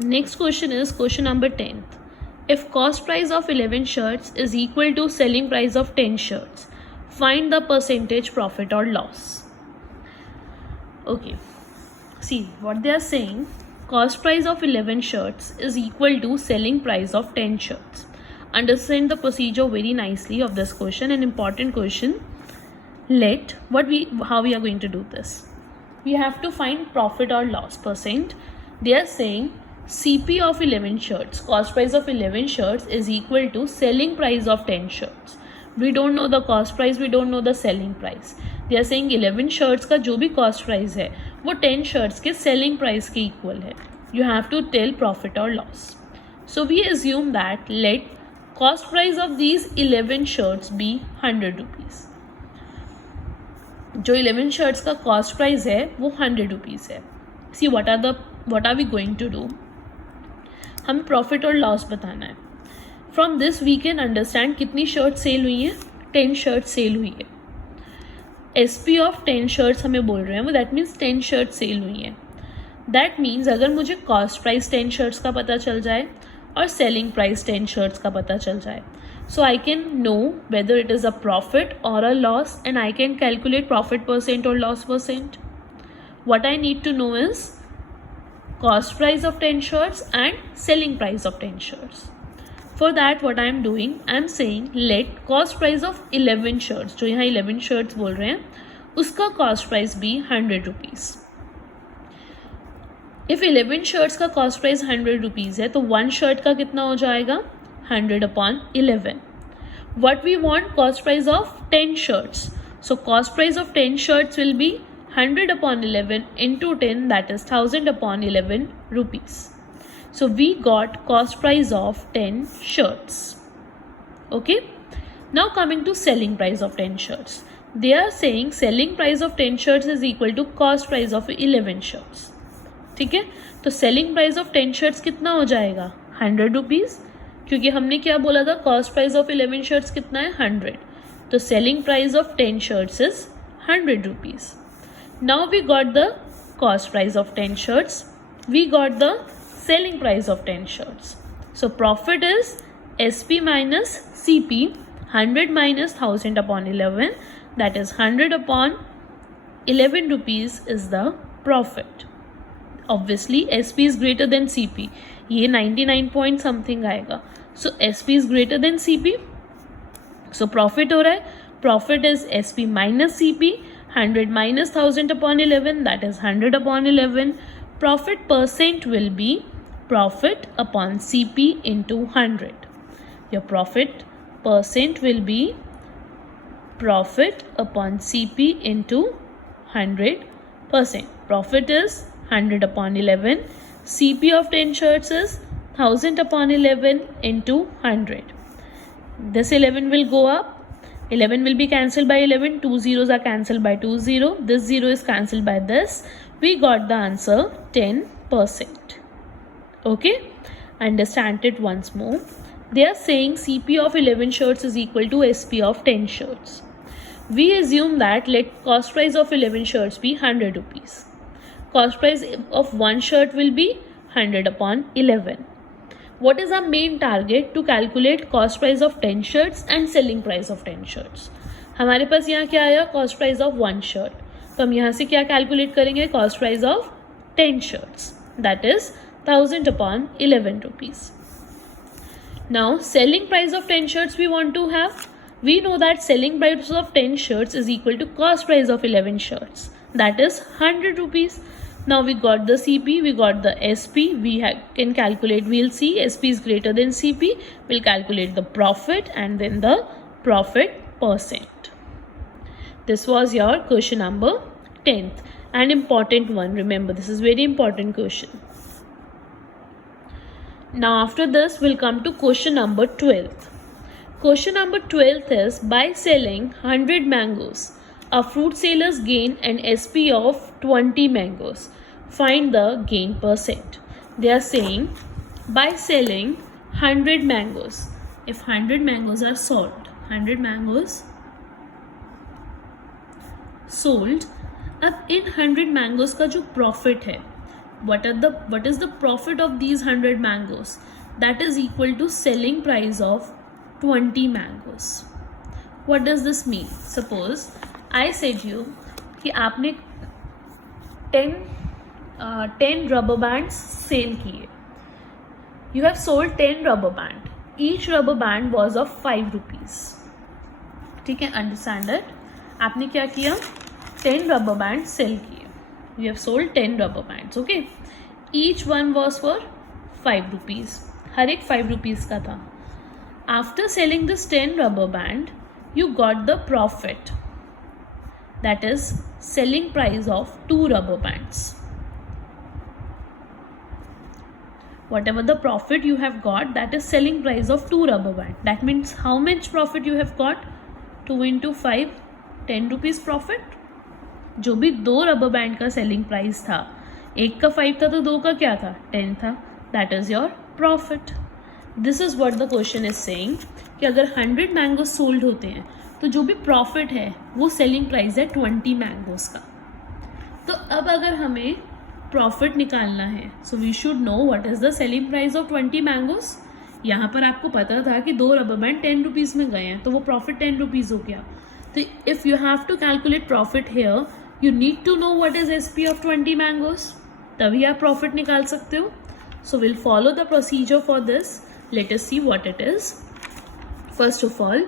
Next question is question number 10th. If cost price of 11 shirts is equal to selling price of 10 shirts, find the percentage profit or loss. Okay, see what they are saying. Cost price of 11 shirts is equal to selling price of 10 shirts. Understand the procedure very nicely of this question, an important question. How we are going to do this. We have to find profit or loss percent. They are saying CP of 11 shirts, cost price of 11 shirts is equal to selling price of 10 shirts. We don't know the cost price, we don't know the selling price. They are saying 11 shirts का जो भी cost price है वो 10 shirts के selling price के equal है. You have to tell profit or loss. So we assume that let cost price of these 11 shirts be 100 rupees. जो 11 shirts का cost price है वो 100 rupees है. See what are we going to do? हमें profit और loss बताना है. From this we can understand कितनी शर्ट सेल हुई है. 10 शर्ट सेल हुई है. SP ऑफ 10 शर्ट्स हमें बोल रहे हैं वो दैट मीन्स 10 शर्ट सेल हुई है. दैट मीन्स अगर मुझे कॉस्ट प्राइस 10 शर्ट्स का पता चल जाए और सेलिंग प्राइस 10 शर्ट्स का पता चल जाए, so I can know whether it is a profit और a loss and I can calculate profit percent और loss percent. What I need to know is cost price of 10 shirts and selling price of 10 shirts. For that what I am doing, I am saying let cost price of 11 shirts, जो यहाँ 11 shirts बोल रहे हैं, उसका cost price be 100 rupees. If 11 shirts का cost price 100 rupees है तो 1 shirt का कितना हो जाएगा 100 upon 11. What we want cost price of 10 shirts. So cost price of 10 shirts will be 100 upon 11 into 10, that is 1000 upon 11 rupees. So we got cost price of 10 shirts. Okay. Now coming to selling price of 10 shirts. They are saying selling price of 10 shirts is equal to cost price of 11 shirts. ठीक है. तो selling price of 10 shirts कितना हो जाएगा 100 rupees, क्योंकि हमने क्या बोला था cost price of 11 shirts कितना है 100. तो selling price of 10 shirts is 100 rupees. Now we got the cost price of 10 shirts. We got the selling price of 10 shirts. So profit is SP minus CP. 100 minus 1000 upon 11. That is 100 upon 11 rupees is the profit. Obviously SP is greater than CP. ये 99 point something आएगा. So SP is greater than CP. So profit हो रहा है. Profit is SP minus CP. 100 minus 1000 upon 11, that is 100 upon 11. Profit percent will be profit upon CP into 100. Your profit percent will be profit upon CP into 100%. Profit is 100 upon 11. CP of 10 shirts is 1000 upon 11 into 100. This 11 will go up. 11 will be cancelled by 11. 2 zeros are cancelled by 2 0. This 0 is cancelled by this. We got the answer 10%. Okay. Understand it once more. They are saying CP of 11 shirts is equal to SP of 10 shirts. We assume that let cost price of 11 shirts be 100 rupees. Cost price of one shirt will be 100 upon 11. What is our main target to calculate cost price of 10 shirts and selling price of 10 shirts? हमारे पास यहाँ क्या आया cost price of one shirt. तो हम यहाँ से क्या calculate करेंगे cost price of 10 shirts. That is 1000 upon 11 rupees. Now selling price of 10 shirts we want to have. We know that selling price of 10 shirts is equal to cost price of 11 shirts. That is 100 rupees. Now we got the CP, we got the SP, can calculate, we'll see SP is greater than CP, we'll calculate the profit and then the profit percent. This was your question number 10th, an important one. Remember, this is very important question. Now after this we'll come to question number 12th. Question number 12th is by selling 100 mangoes, a fruit sellers gain an SP of 20 mangoes. Find the gain percent. They are saying by selling 100 mangoes, if 100 mangoes are sold, 100 mangoes sold, अब इन 100 mangoes का जो profit है what is the profit of these 100 mangoes? That is equal to selling price of 20 mangoes. What does this mean? Suppose I said you कि आपने 10 rubber bands cell किए. You have sold 10 rubber band. Each rubber band was of 5 rupees. ठीक है, understand it. आपने क्या किया? 10 rubber bands cell किए. You have sold 10 rubber bands. Okay. Each one was for 5 rupees. हर एक 5 rupees का था. After selling this 10 rubber band, you got the profit. That is selling price of 2 rubber bands. Whatever the profit you have got, that is selling price of 2 rubber band. That means how much profit you have got? 2 into 5, 10 rupees profit. जो भी 2 rubber band का selling price था, एक का 5 था तो 2 का क्या था? 10 था. That is your profit. This is what the question is saying कि अगर 100 मैंगोज सोल्ड होते हैं तो जो भी प्रॉफिट है वो सेलिंग प्राइस है 20 मैंगोज का. तो अब अगर हमें प्रॉफिट निकालना है, so we should know what is the selling price of 20 mangoes. यहाँ पर आपको पता था कि 2 रबर बैंड 10 रुपीज़ में गए हैं, तो वो प्रॉफिट 10 रुपीज़ हो गया. तो if you have to calculate profit here, you need to know what is SP of 20 mangoes. तभी आप प्रॉफिट निकाल सकते हो. So we'll follow the procedure for this. Let us see what it is. First of all,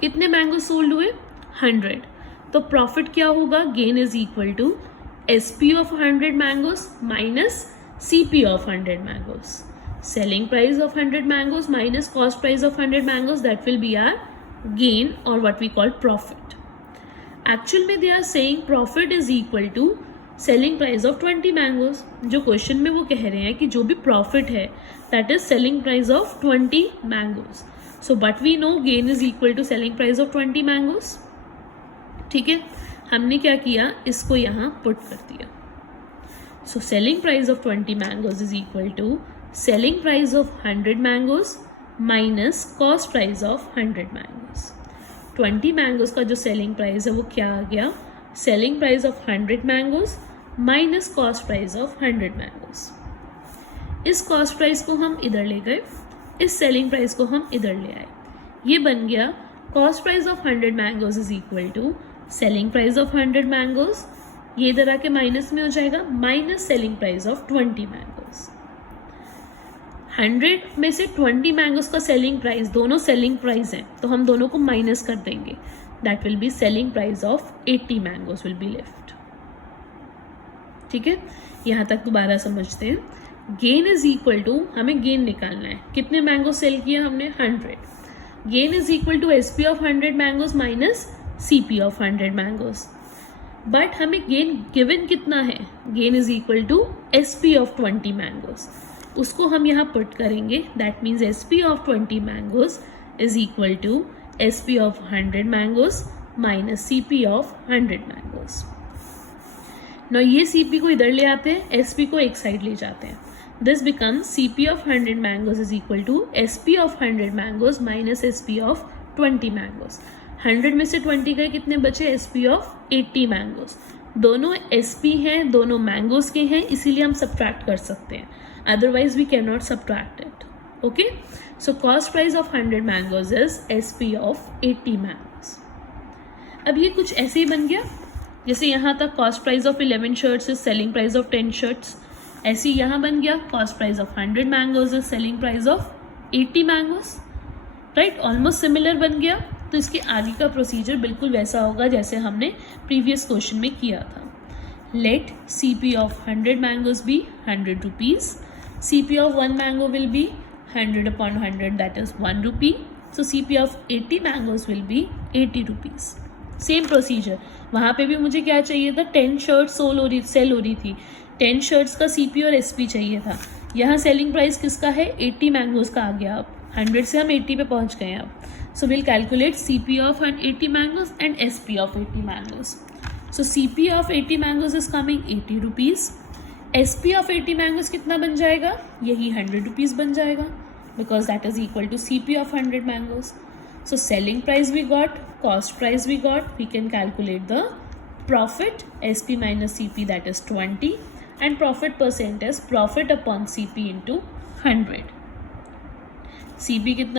कितने mango sold हुए? 100. तो profit क्या होगा? Gain is equal to SP of 100 mangoes minus CP of 100 mangoes. Selling price of 100 mangoes minus cost price of 100 mangoes, that will be our gain or what we call profit. Actual में they are saying profit is equal to selling price of 20 mangoes. जो question में वो कह रहे हैं कि जो भी प्रॉफिट है that is selling price of 20 mangoes. So but we know gain is equal to selling price of 20 mangoes. ठीक है, हमने क्या किया? इसको यहाँ पुट कर दिया. So selling price of 20 mangoes is equal to selling price of 100 mangoes minus cost price of 100 mangoes. 20 mangoes का जो सेलिंग प्राइस है वो क्या आ गया? Selling price of 100 mangoes minus cost price of 100 mangoes. इस कॉस्ट प्राइस को हम इधर ले गए, इस सेलिंग प्राइस को हम इधर ले आए. ये बन गया cost price of 100 mangoes is equal to selling price of 100 mangoes. ये इधर आके माइनस में हो जाएगा, minus selling price of 20 mangoes. 100 में से 20 मैंगोज का सेलिंग प्राइस, दोनों सेलिंग प्राइस हैं तो हम दोनों को माइनस कर देंगे. That will be selling price of 80 mangoes will be left. ठीक है, यहाँ तक दोबारा समझते हैं. गेन इज इक्वल टू, हमें गेन निकालना है. कितने मैंगो सेल किया हमने? 100. Gain is equal to SP of 100 mangoes minus CP of 100 mangoes. But हमें गेन गिवन कितना है? Gain is equal to SP of 20 mangoes. उसको हम यहाँ पुट करेंगे. That means SP of 20 mangoes is equal to SP of 100 mangoes minus CP of 100 mangoes. ना ये CP को इधर ले आते हैं, SP को एक साइड ले जाते हैं. This becomes CP of 100 mangoes is equal to SP of 100 mangoes minus SP of 20 mangoes. 100 में से 20 गए, कितने बचे? SP of 80 mangoes. दोनों SP हैं, दोनों मैंगोज के हैं, इसीलिए हम सब्ट्रैक्ट कर सकते हैं. Otherwise we cannot subtract it. Okay, so cost price of 100 mangoes is SP of 80 mangoes. अब ये कुछ ऐसे ही बन गया जैसे यहाँ तक cost price of 11 shirts is selling price of 10 shirts. ऐसे ही यहाँ बन गया cost price of 100 mangoes is selling price of 80 mangoes. Right, almost similar बन गया. तो इसके आगे का प्रोसीजर बिल्कुल वैसा होगा जैसे हमने प्रीवियस क्वेश्चन में किया था. Let CP of 100 mangoes be 100 rupees. CP of 1 mango will be 100 upon 100, that is 1 rupee. So CP of 80 mangoes will be 80 rupees. Same procedure. वहाँ पे भी मुझे क्या चाहिए था? 10 शर्ट सेल हो रही थी. 10 शर्ट्स का CP और SP चाहिए था. यहाँ सेलिंग प्राइस किसका है? 80 मैंगोज का आ गया. अब 100 से हम 80 पे पहुँच गए अब. So will calculate CP of 80 mangoes and SP of 80 mangoes. So CP of 80 mangoes is coming 80 rupees. SP of 80 mangoes कितना बन जाएगा? यही 100 रुपीज़ बन जाएगा, because that is equal to CP of 100 mangoes. So selling price we got, cost price we got, we can calculate the profit. SP minus CP, that is 20. And profit percent is profit upon CP into 100. CP कितना